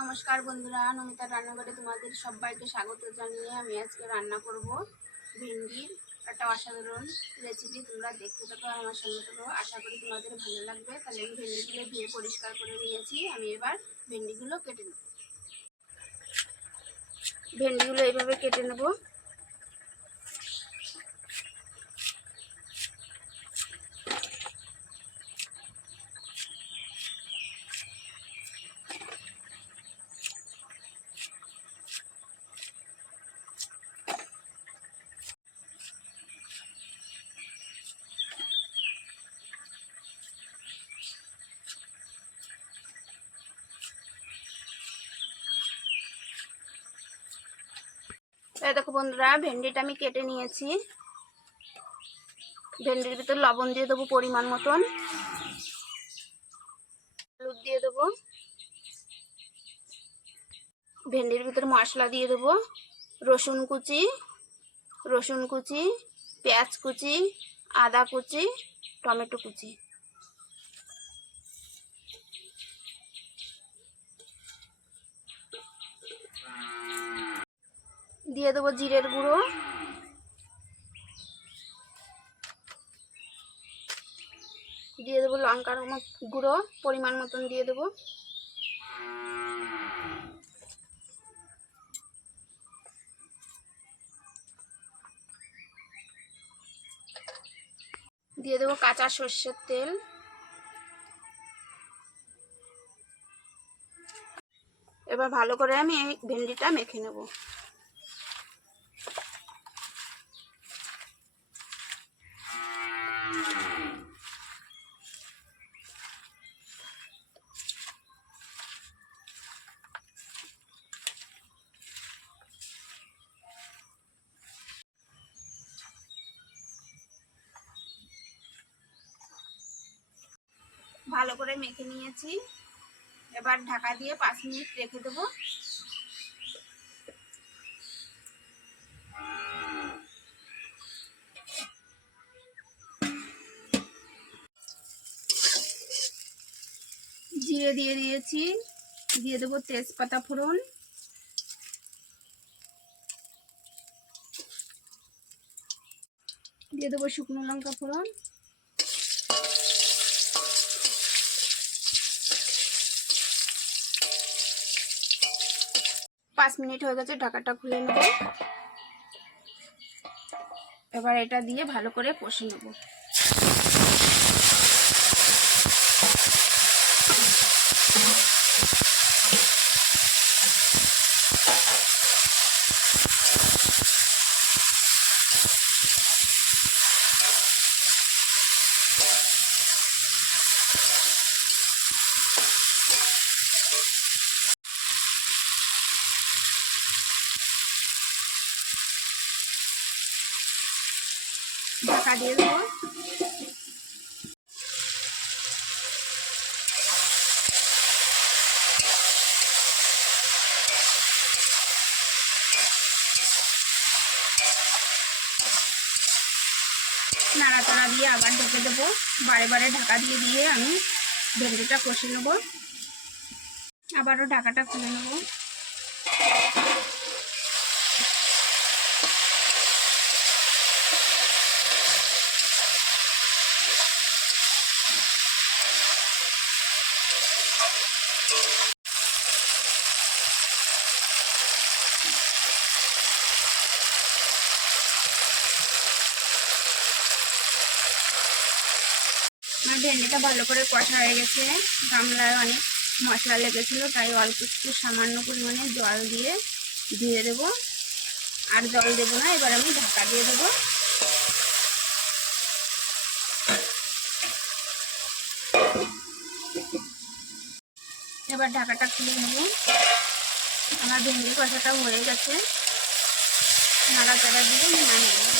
নমস্কার বন্ধুরা, নমিতার রান্নাঘরে তোমাদের সবাইকে স্বাগত জানিয়ে আমি আজকে রান্না করব ভেন্ডির একটা অসাধারণ রেসিপি। তোমরা দেখতে থাকো, আমার সঙ্গে থাকো, আশা করি তোমাদের ভালো লাগবে। তাহলে আমি ভেন্ডিগুলো ধুয়ে পরিষ্কার করে নিয়েছি, আমি এবার ভেন্ডিগুলো কেটে নেব। ভেন্ডিগুলো এইভাবে কেটে নেব। দেখো বন্ধুরা, ভেন্ডিটা আমি কেটে নিয়েছি। ভেন্ডির ভিতর লবণ দিয়ে দেবো পরিমাণ মতন, হলুদ দিয়ে দেবো, ভেন্ডির ভিতর মশলা দিয়ে দেবো রসুন কুচি, পেঁয়াজ কুচি, আদা কুচি, টমেটো কুচি। দিয়ে দেবো জিরের গুঁড়ো, দিয়ে দেবো লঙ্কার গুঁড়ো পরিমাণ মতন দিয়ে দেবো, দিয়ে দেবো কাঁচা সর্ষের তেল। এবার ভালো করে আমি এই ভেন্ডিটা মেখে নেব। ভালো করে মেখে নিয়েছি, এবার ঢাকা দিয়ে 5 মিনিট রেখে দেবো। জিরে দিয়ে দিয়েছি, দিয়ে দেবো তেজপাতা ফোড়ন, দিয়ে দেবো শুকনো লঙ্কা ফোড়ন, পাঁচ মিনিট হয়ে গেছে, ঢাকাটা খুলে নেব। এবার এটা দিয়ে ভালো করে কষে নেব। ঢাকা দিয়ে দেবো। নাড়াচাড়া দিয়ে আবার ঢেকে দেবো। বারে বারে ঢাকা দিয়ে দিয়ে আমি ভেন্ডিটা কষে নেব। আবারও ঢাকাটা খুলে নেব। আমার ভেন্ডিটা ভালো করে কষা হয়ে গেছে। গামলায় অনেক মশলা লেগেছিল, তাই অল্প একটু সামান্য পরিমাণে জল দিয়ে ধুয়ে দেবো। আর জল দেবো না, এবার আমি ঢাকা দিয়ে দেবো। এবার ঢাকাটা খুলে নেব। আমার ভেন্ডি কষাটাও হয়ে গেছে, নাড়াচাড়া দিয়ে আমি নামিয়ে দেবো।